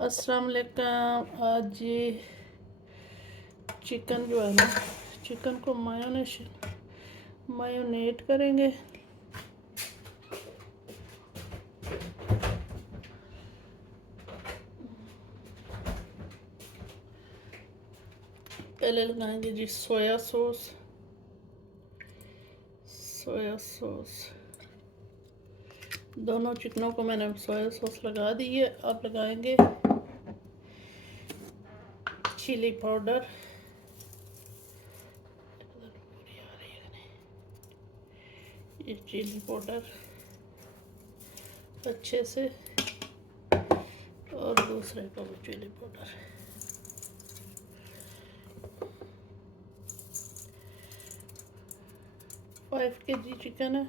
अस्सलाम वालेकुम। आज ये चिकन जो है ना, चिकन को मायोनेट करेंगे। पहले लगाएंगे जी सोया सॉस। दोनों चिकनों को मैंने सोया सॉस लगा दी है। अब लगाएंगे चिली पाउडर। ये चिली पाउडर अच्छे से, और दूसरे को भी chili powder. Five kg chicken है।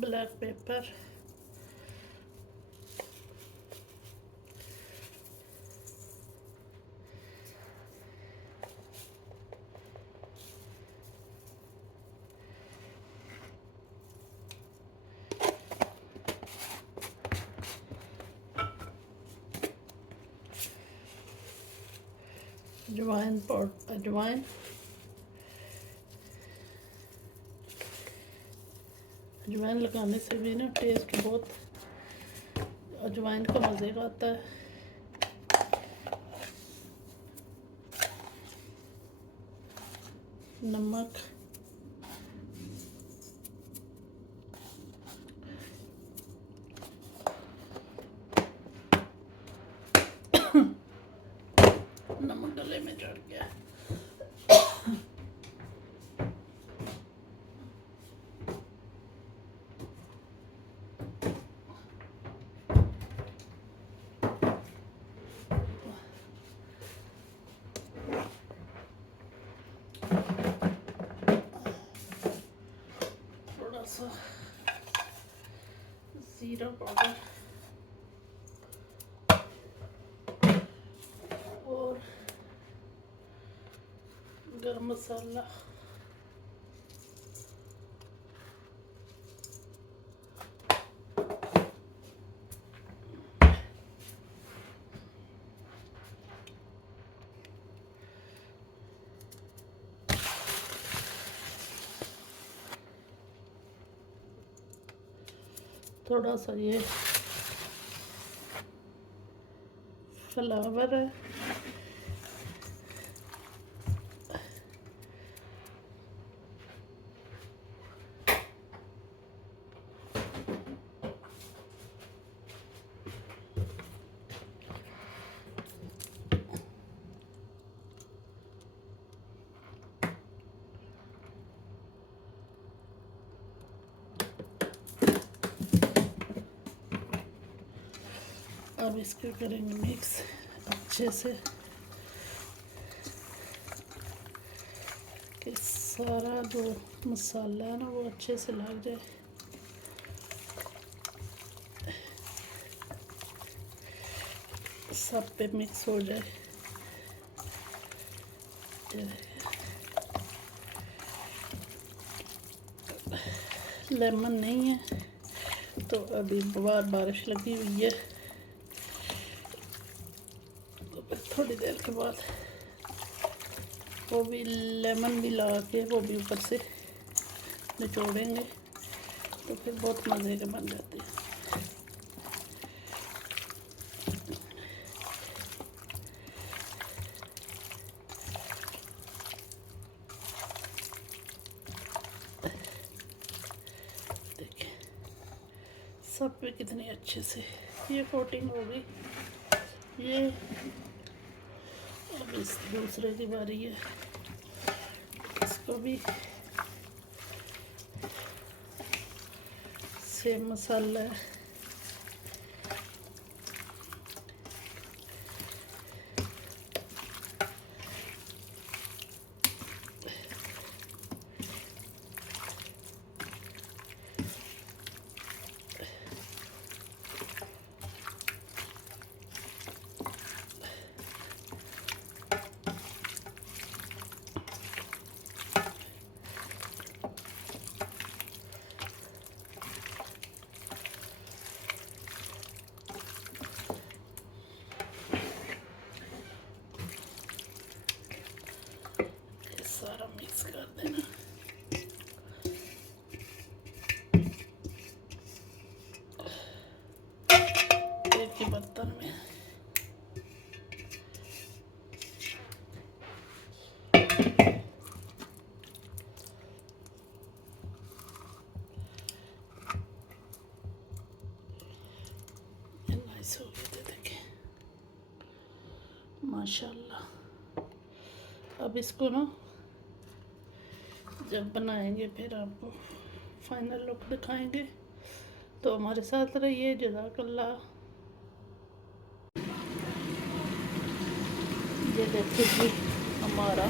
ब्लैक पेपर, अजवाइन लगाने से भी ना टेस्ट बहुत अजवाइन का मज़े का आता है। नमक, नमक गले में चढ़ गया। थोड़ा सा जीरा पाउडर और गरम मसाला। थोड़ा सा ये फ्लावर है। अब इसको करेंगे मिक्स अच्छे से कि सारा जो मसाला है ना वो अच्छे से लग जाए। सब पे मिक्स हो जाए। लेमन नहीं है तो अभी बारिश लगी हुई है, तो थोड़ी देर के बाद वो भी लेमन भी ला के वो भी ऊपर से निचोड़ेंगे तो फिर बहुत मज़े के बन जाते हैं। देखिए सब पे कितने अच्छे से ये कोटिंग हो गई। ये अब इस दूसरे की बारी है, इसको भी सेम मसाला है। बर्तन में। ये नाइस हो गए थे, देखें माशाल्लाह। अब इसको ना जब बनाएंगे फिर आपको फाइनल लुक दिखाएंगे, तो हमारे साथ रहिए। जज़ाकल्लाह। ये देखिए जी हमारा